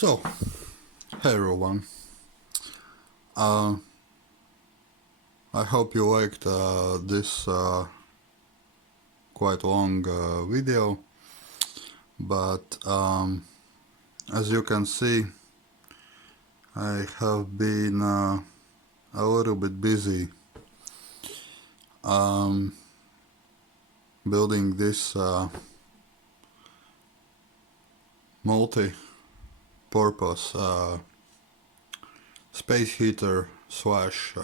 So, hey everyone. Uh, I hope you liked this quite long video, but as you can see, I have been a little bit busy building this multi-purpose space heater slash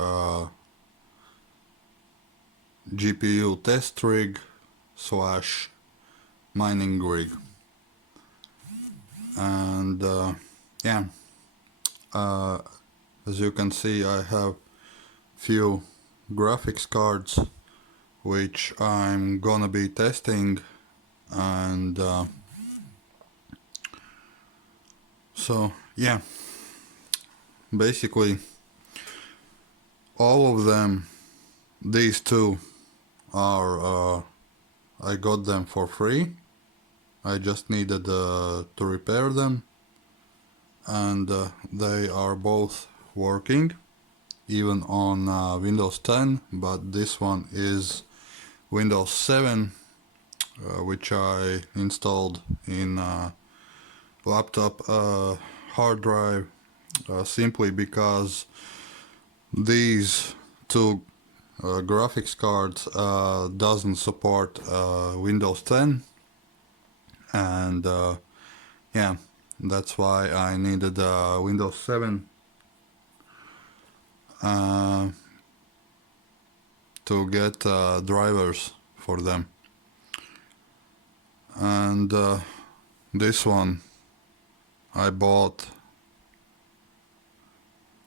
GPU test rig slash mining rig. And yeah, as you can see, I have few graphics cards which I'm gonna be testing, and so yeah, basically all of them, these two are I got them for free. I just needed to repair them, and they are both working even on Windows 10, but this one is Windows 7, which I installed in laptop hard drive simply because these two graphics cards doesn't support Windows 10, and yeah, that's why I needed Windows 7 to get drivers for them. And this one I bought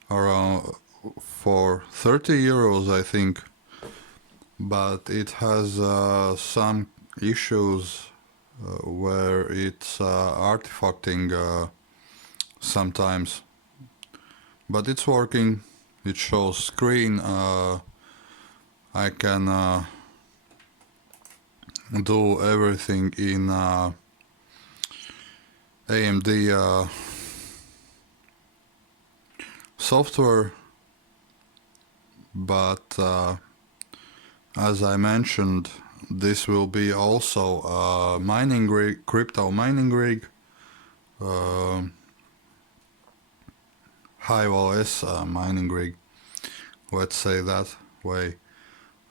around for 30 euros, I think, but it has some issues where it's artifacting sometimes, but it's working. It shows screen. I can do everything in AMD software, but as I mentioned, this will be also a mining rig, crypto mining rig, HiveOS mining rig, let's say that way.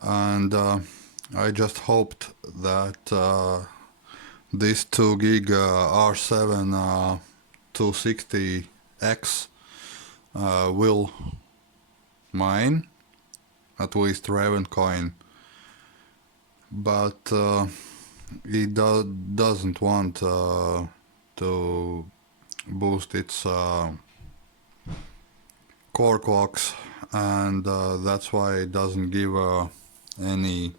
And I just hoped that this 2 gig R7 260X will mine at least Ravencoin, but it doesn't want to boost its core clocks, and that's why it doesn't give any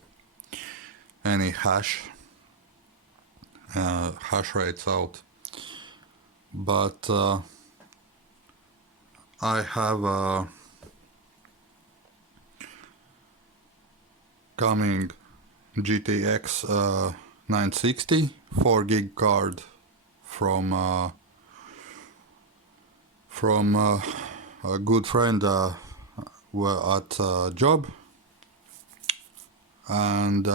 hash rates out. But I have a coming GTX 960 4 gig card from a good friend at job, and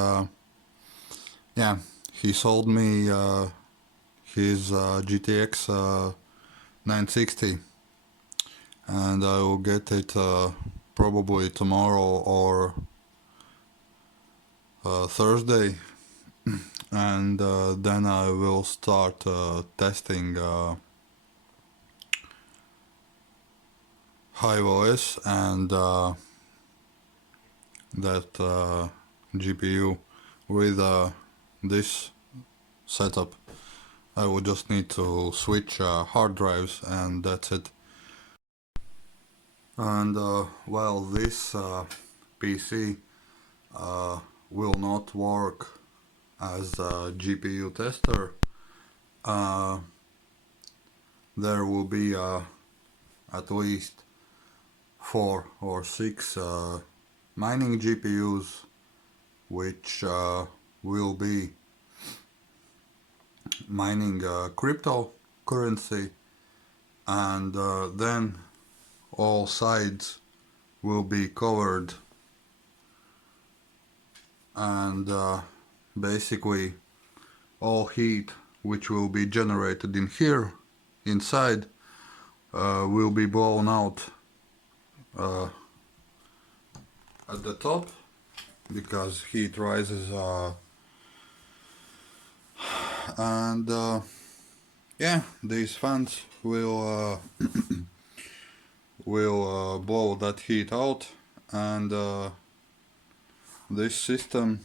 yeah, he sold me his GTX 960, and I will get it probably tomorrow or Thursday, and then I will start testing HiveOS and that GPU with this setup. I will just need to switch hard drives, and that's it. And while this PC will not work as a GPU tester, there will be at least 4 or 6 mining GPUs which will be mining cryptocurrency, and then all sides will be covered, and basically all heat which will be generated in here inside will be blown out at the top, because heat rises and yeah, these fans will blow that heat out, and this system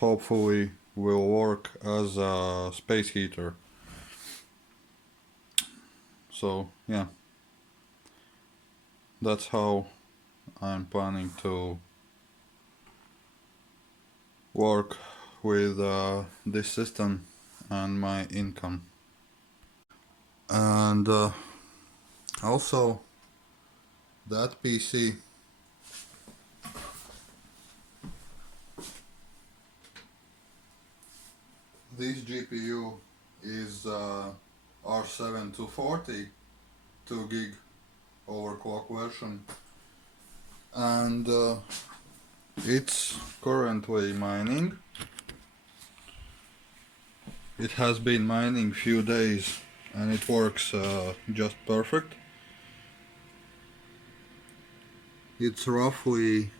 hopefully will work as a space heater. So yeah, that's how I'm planning to work with this system and my income. And also that PC, this GPU is R7 240 2 gig overclock version, and it's currently mining. It has been mining few days and it works just perfect. It's roughly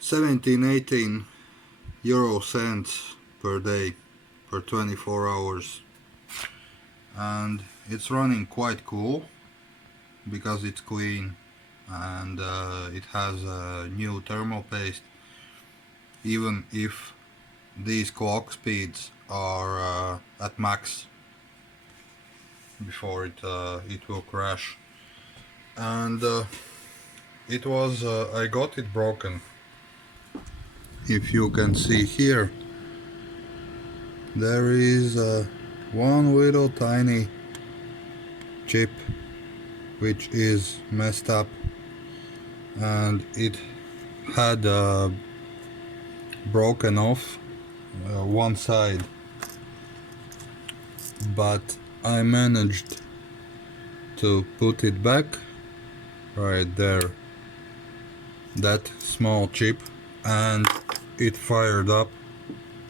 17-18 euro cents per day per 24 hours, and it's running quite cool because it's clean, and it has a new thermal paste. Even if these clock speeds are at max before it will crash. And it was I got it broken. If you can see here, there is one little tiny chip which is messed up, and it had broken off one side, but I managed to put it back right there, that small chip, and it fired up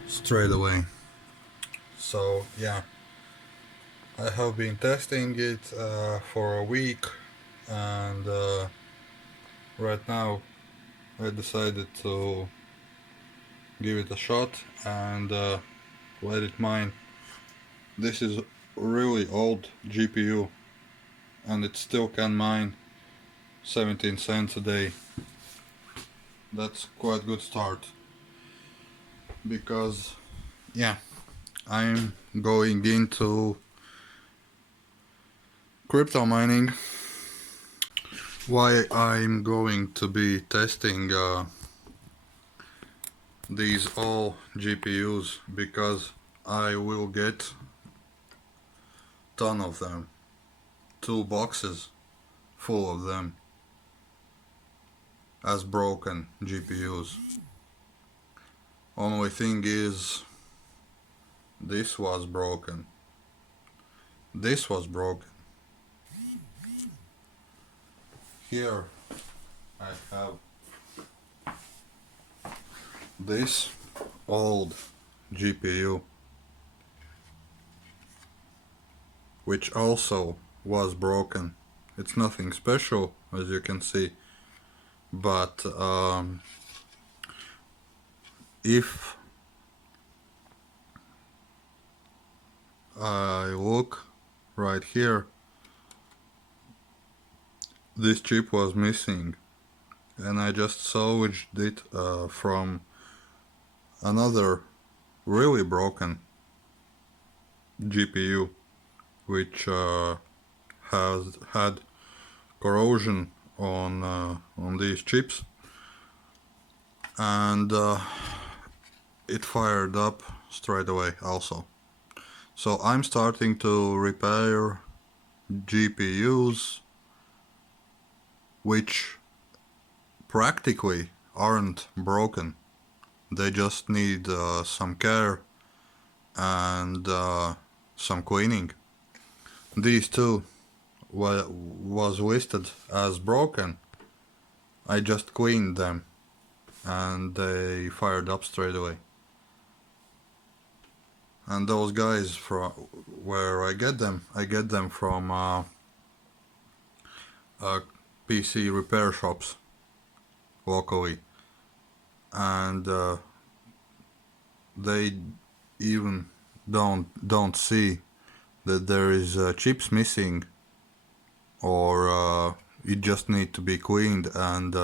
straight away. So yeah, I have been testing it for a week, and right now I decided to give it a shot and let it mine. This is really old GPU and it still can mine 17 cents a day. That's quite good start, because yeah, I'm going into crypto mining. Why I'm going to be testing these all GPUs? Because I will get ton of them, 2 boxes full of them as broken GPUs. Only thing is, this was broken. This was broken. Here I have this old GPU, which also was broken. It's nothing special, as you can see, but if I look right here, this chip was missing, and I just salvaged it from another really broken GPU, which has had corrosion on these chips, and it fired up straight away also. So I'm starting to repair GPUs which practically aren't broken. They just need some care and some cleaning. these two was listed as broken, I just cleaned them and they fired up straight away. And those guys, from where I get them from PC repair shops locally, and they even don't see that there is chips missing, or it just need to be cleaned and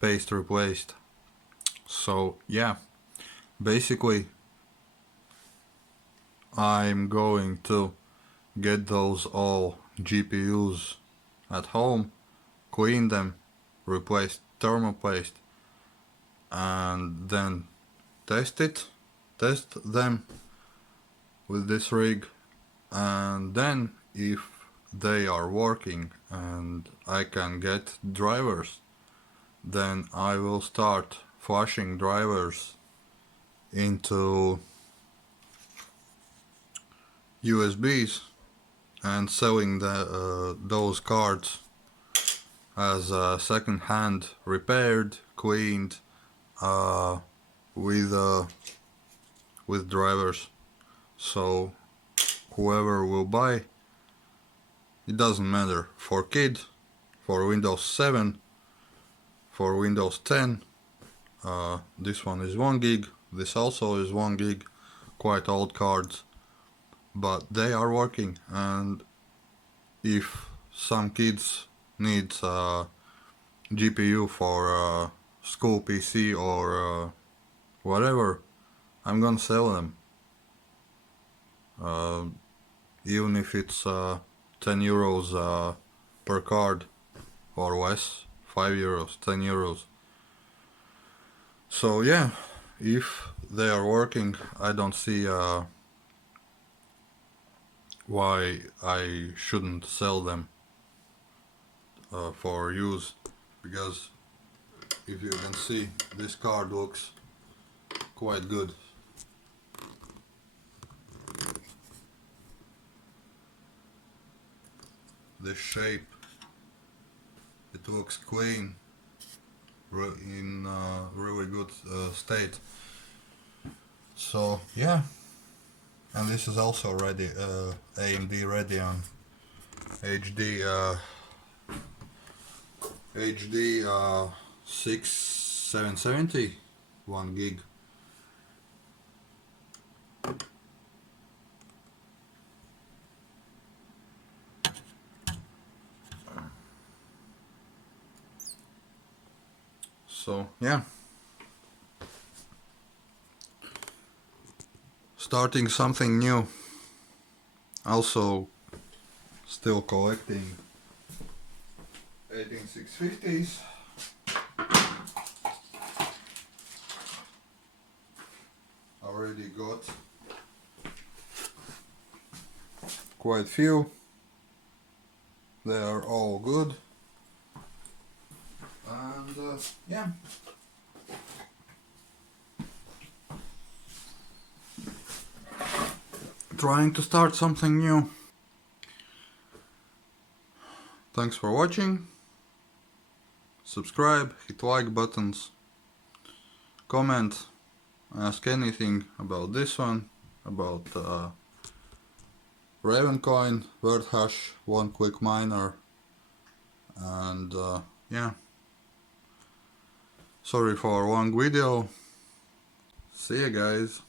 paste replaced. So yeah, basically I'm going to get those all GPUs at home, clean them, replace thermoplast, and then test them with this rig, and then if they are working and I can get drivers, then I will start flashing drivers into USBs and selling those cards as second-hand, repaired, cleaned, with drivers. So whoever will buy, it doesn't matter, for kid, for Windows 7, for Windows 10, this one is 1 gig, this also is 1 gig, quite old cards, but they are working. And if some kids needs a GPU for a school PC or whatever, I'm gonna sell them. Even if it's 10 euros per card or less, 5 euros, 10 euros. So yeah, if they are working, I don't see why I shouldn't sell them for use, because if you can see, this card looks quite good. The shape, it looks clean, in really good state. So yeah, and this is also ready, AMD Radeon HD 6770, 1 gig. So yeah, starting something new. Also still collecting 18650s. Already got quite few. They are all good. And yeah. Trying to start something new. Thanks for watching. Subscribe, hit like buttons, comment, ask anything about this one, about Ravencoin, WordHash, One Click Miner, and yeah. Sorry for a long video. See ya guys.